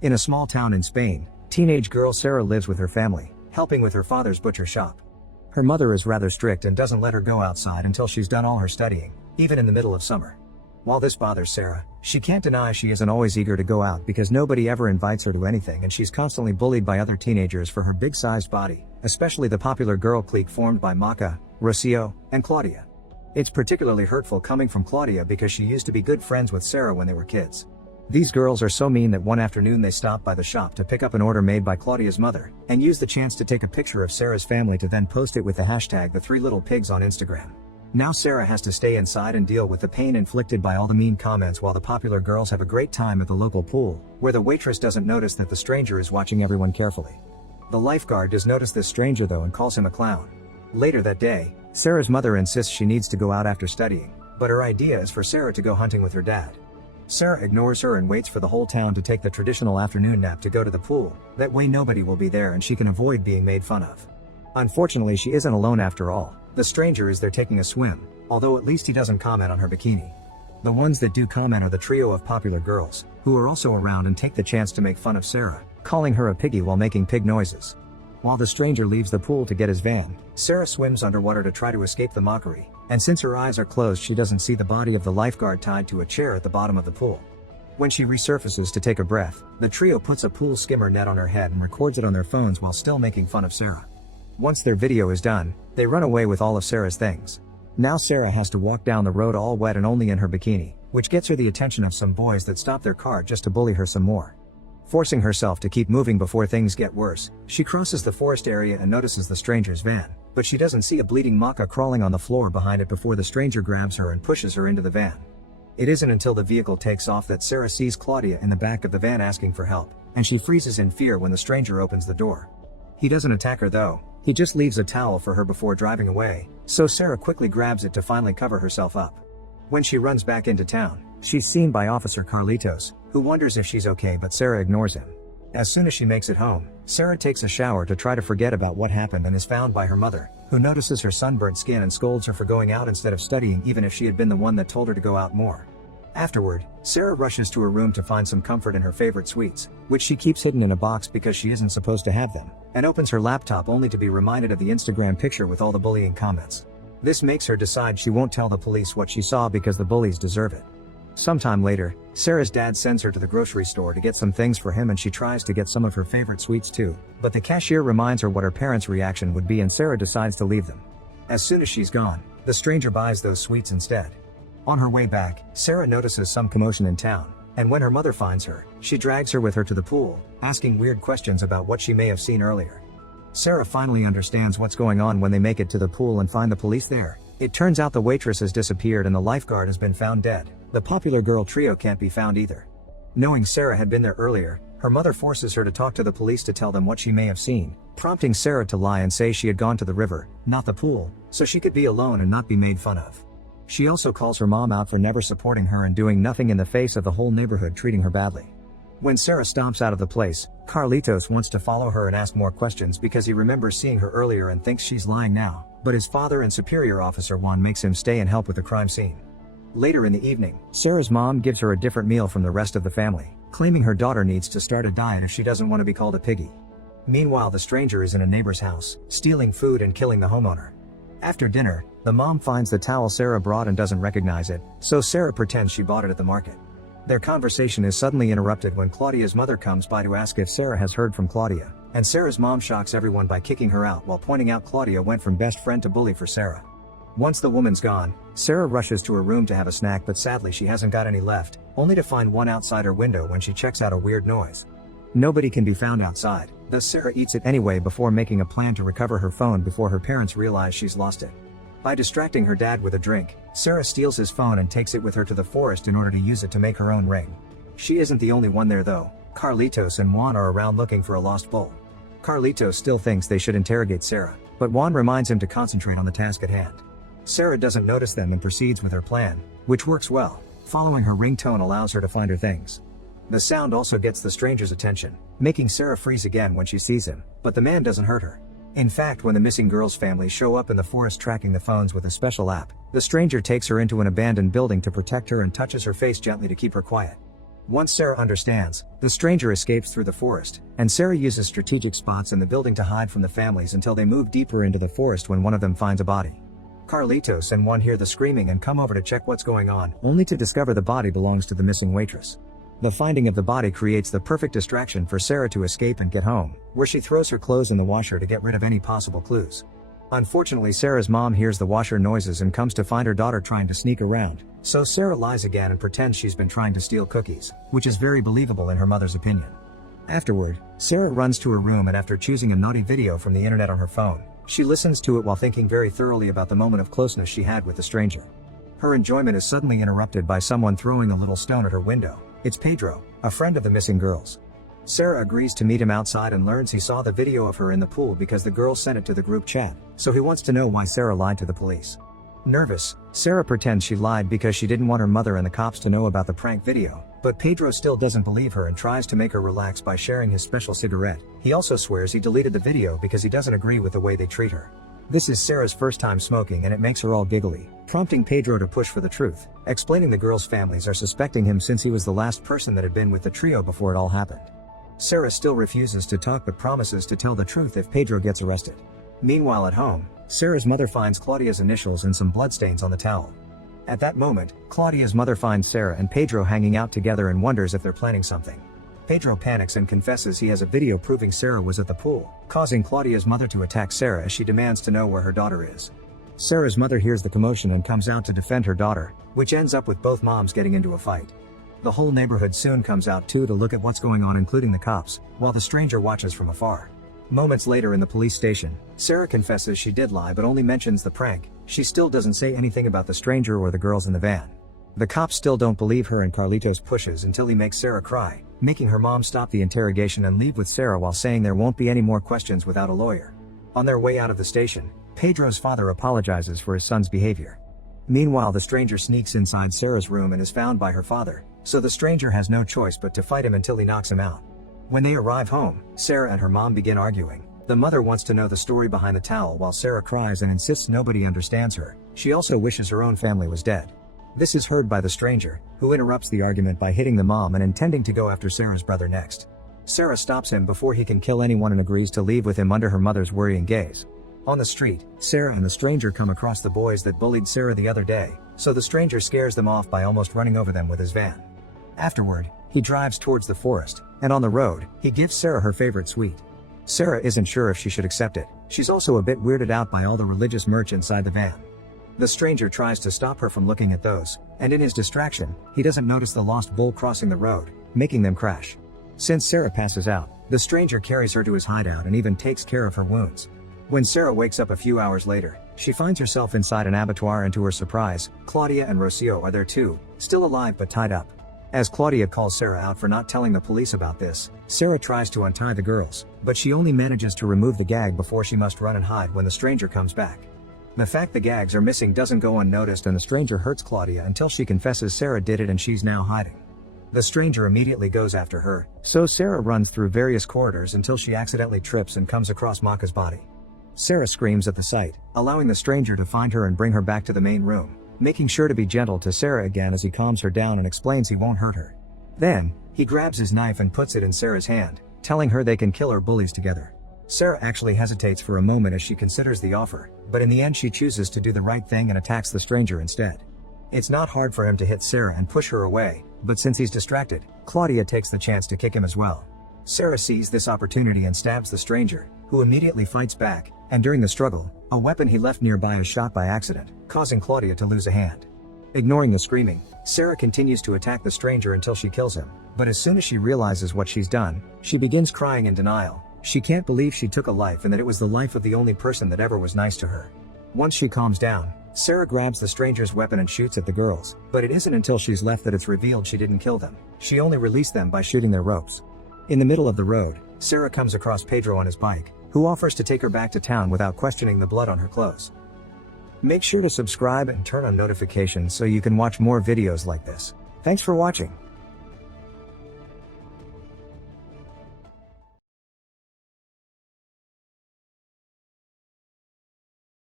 In a small town in Spain, teenage girl Sarah lives with her family, helping with her father's butcher shop. Her mother is rather strict and doesn't let her go outside until she's done all her studying, even in the middle of summer. While this bothers Sarah, she can't deny she isn't always eager to go out because nobody ever invites her to anything, and she's constantly bullied by other teenagers for her big-sized body, especially the popular girl clique formed by Maca, Rocio, and Claudia. It's particularly hurtful coming from Claudia because she used to be good friends with Sarah when they were kids. These girls are so mean that one afternoon they stopped by the shop to pick up an order made by Claudia's mother, and used the chance to take a picture of Sarah's family to then post it with the hashtag #the3littlepigs on Instagram. Now Sarah has to stay inside and deal with the pain inflicted by all the mean comments while the popular girls have a great time at the local pool, where the waitress doesn't notice that the stranger is watching everyone carefully. The lifeguard does notice this stranger though and calls him a clown. Later that day, Sarah's mother insists she needs to go out after studying, but her idea is for Sarah to go hunting with her dad. Sarah ignores her and waits for the whole town to take the traditional afternoon nap to go to the pool, that way nobody will be there and she can avoid being made fun of. Unfortunately, she isn't alone after all. The stranger is there taking a swim, although at least he doesn't comment on her bikini. The ones that do comment are the trio of popular girls, who are also around and take the chance to make fun of Sarah, calling her a piggy while making pig noises. While the stranger leaves the pool to get his van, Sarah swims underwater to try to escape the mockery, and since her eyes are closed she doesn't see the body of the lifeguard tied to a chair at the bottom of the pool. When she resurfaces to take a breath, the trio puts a pool skimmer net on her head and records it on their phones while still making fun of Sarah. Once their video is done, they run away with all of Sarah's things. Now Sarah has to walk down the road all wet and only in her bikini, which gets her the attention of some boys that stop their car just to bully her some more. Forcing herself to keep moving before things get worse, she crosses the forest area and notices the stranger's van, but she doesn't see a bleeding Maca crawling on the floor behind it before the stranger grabs her and pushes her into the van. It isn't until the vehicle takes off that Sarah sees Claudia in the back of the van asking for help, and she freezes in fear when the stranger opens the door. He doesn't attack her though, he just leaves a towel for her before driving away, so Sarah quickly grabs it to finally cover herself up. When she runs back into town, she's seen by Officer Carlitos, who wonders if she's okay, but Sarah ignores him. As soon as she makes it home, Sarah takes a shower to try to forget about what happened and is found by her mother, who notices her sunburnt skin and scolds her for going out instead of studying even if she had been the one that told her to go out more. Afterward, Sarah rushes to her room to find some comfort in her favorite sweets, which she keeps hidden in a box because she isn't supposed to have them, and opens her laptop only to be reminded of the Instagram picture with all the bullying comments. This makes her decide she won't tell the police what she saw because the bullies deserve it. Sometime later, Sarah's dad sends her to the grocery store to get some things for him and she tries to get some of her favorite sweets too, but the cashier reminds her what her parents' reaction would be and Sarah decides to leave them. As soon as she's gone, the stranger buys those sweets instead. On her way back, Sarah notices some commotion in town, and when her mother finds her, she drags her with her to the pool, asking weird questions about what she may have seen earlier. Sarah finally understands what's going on when they make it to the pool and find the police there. It turns out the waitress has disappeared and the lifeguard has been found dead. The popular girl trio can't be found either. Knowing Sarah had been there earlier, her mother forces her to talk to the police to tell them what she may have seen, prompting Sarah to lie and say she had gone to the river, not the pool, so she could be alone and not be made fun of. She also calls her mom out for never supporting her and doing nothing in the face of the whole neighborhood treating her badly. When Sarah stomps out of the place, Carlitos wants to follow her and ask more questions because he remembers seeing her earlier and thinks she's lying now, but his father and superior officer Juan makes him stay and help with the crime scene. Later in the evening, Sarah's mom gives her a different meal from the rest of the family, claiming her daughter needs to start a diet if she doesn't want to be called a piggy. Meanwhile, the stranger is in a neighbor's house, stealing food and killing the homeowner. After dinner, the mom finds the towel Sarah brought and doesn't recognize it, so Sarah pretends she bought it at the market. Their conversation is suddenly interrupted when Claudia's mother comes by to ask if Sarah has heard from Claudia, and Sarah's mom shocks everyone by kicking her out while pointing out Claudia went from best friend to bully for Sarah. Once the woman's gone, Sarah rushes to her room to have a snack, but sadly she hasn't got any left, only to find one outside her window when she checks out a weird noise. Nobody can be found outside, thus Sarah eats it anyway before making a plan to recover her phone before her parents realize she's lost it. By distracting her dad with a drink, Sarah steals his phone and takes it with her to the forest in order to use it to make her own ring. She isn't the only one there though. Carlitos and Juan are around looking for a lost bull. Carlitos still thinks they should interrogate Sarah, but Juan reminds him to concentrate on the task at hand. Sarah doesn't notice them and proceeds with her plan, which works well. Following her ringtone allows her to find her things. The sound also gets the stranger's attention, making Sarah freeze again when she sees him, but the man doesn't hurt her. In fact, when the missing girl's family show up in the forest tracking the phones with a special app, the stranger takes her into an abandoned building to protect her and touches her face gently to keep her quiet. Once Sarah understands, the stranger escapes through the forest, and Sarah uses strategic spots in the building to hide from the families until they move deeper into the forest when one of them finds a body. Carlitos and Juan hear the screaming and come over to check what's going on, only to discover the body belongs to the missing waitress. The finding of the body creates the perfect distraction for Sarah to escape and get home, where she throws her clothes in the washer to get rid of any possible clues. Unfortunately, Sarah's mom hears the washer noises and comes to find her daughter trying to sneak around, so Sarah lies again and pretends she's been trying to steal cookies, which is very believable in her mother's opinion. Afterward, Sarah runs to her room and after choosing a naughty video from the internet on her phone, she listens to it while thinking very thoroughly about the moment of closeness she had with the stranger. Her enjoyment is suddenly interrupted by someone throwing a little stone at her window. It's Pedro, a friend of the missing girls. Sarah agrees to meet him outside and learns he saw the video of her in the pool because the girls sent it to the group chat, so he wants to know why Sarah lied to the police. Nervous, Sarah pretends she lied because she didn't want her mother and the cops to know about the prank video, but Pedro still doesn't believe her and tries to make her relax by sharing his special cigarette. He also swears he deleted the video because he doesn't agree with the way they treat her. This is Sarah's first time smoking and it makes her all giggly, prompting Pedro to push for the truth, explaining the girls' families are suspecting him since he was the last person that had been with the trio before it all happened. Sarah still refuses to talk but promises to tell the truth if Pedro gets arrested. Meanwhile at home, Sarah's mother finds Claudia's initials and some bloodstains on the towel. At that moment, Claudia's mother finds Sarah and Pedro hanging out together and wonders if they're planning something. Pedro panics and confesses he has a video proving Sarah was at the pool, causing Claudia's mother to attack Sarah as she demands to know where her daughter is. Sarah's mother hears the commotion and comes out to defend her daughter, which ends up with both moms getting into a fight. The whole neighborhood soon comes out too to look at what's going on, including the cops, while the stranger watches from afar. Moments later in the police station, Sarah confesses she did lie but only mentions the prank. She still doesn't say anything about the stranger or the girls in the van. The cops still don't believe her and Carlitos pushes until he makes Sarah cry, making her mom stop the interrogation and leave with Sarah while saying there won't be any more questions without a lawyer. On their way out of the station, Pedro's father apologizes for his son's behavior. Meanwhile, the stranger sneaks inside Sarah's room and is found by her father, so the stranger has no choice but to fight him until he knocks him out. When they arrive home, Sarah and her mom begin arguing. The mother wants to know the story behind the towel while Sarah cries and insists nobody understands her. She also wishes her own family was dead. This is heard by the stranger, who interrupts the argument by hitting the mom and intending to go after Sarah's brother next. Sarah stops him before he can kill anyone and agrees to leave with him under her mother's worrying gaze. On the street, Sarah and the stranger come across the boys that bullied Sarah the other day, so the stranger scares them off by almost running over them with his van. Afterward, he drives towards the forest, and on the road, he gives Sarah her favorite sweet. Sarah isn't sure if she should accept it. She's also a bit weirded out by all the religious merch inside the van. The stranger tries to stop her from looking at those, and in his distraction, he doesn't notice the lost bull crossing the road, making them crash. Since Sarah passes out, the stranger carries her to his hideout and even takes care of her wounds. When Sarah wakes up a few hours later, she finds herself inside an abattoir and to her surprise, Claudia and Rocio are there too, still alive but tied up. As Claudia calls Sarah out for not telling the police about this, Sarah tries to untie the girls, but she only manages to remove the gag before she must run and hide when the stranger comes back. The fact the gags are missing doesn't go unnoticed and the stranger hurts Claudia until she confesses Sarah did it and she's now hiding. The stranger immediately goes after her, so Sarah runs through various corridors until she accidentally trips and comes across Maka's body. Sarah screams at the sight, allowing the stranger to find her and bring her back to the main room, making sure to be gentle to Sarah again as he calms her down and explains he won't hurt her. Then, he grabs his knife and puts it in Sarah's hand, telling her they can kill her bullies together. Sarah actually hesitates for a moment as she considers the offer, but in the end she chooses to do the right thing and attacks the stranger instead. It's not hard for him to hit Sarah and push her away, but since he's distracted, Claudia takes the chance to kick him as well. Sarah sees this opportunity and stabs the stranger, who immediately fights back, and during the struggle, a weapon he left nearby is shot by accident, causing Claudia to lose a hand. Ignoring the screaming, Sarah continues to attack the stranger until she kills him, but as soon as she realizes what she's done, she begins crying in denial. She can't believe she took a life and that it was the life of the only person that ever was nice to her. Once she calms down, Sarah grabs the stranger's weapon and shoots at the girls, but it isn't until she's left that it's revealed she didn't kill them. She only released them by shooting their ropes. In the middle of the road, Sarah comes across Pedro on his bike, who offers to take her back to town without questioning the blood on her clothes. Make sure to subscribe and turn on notifications so you can watch more videos like this. Thanks for watching.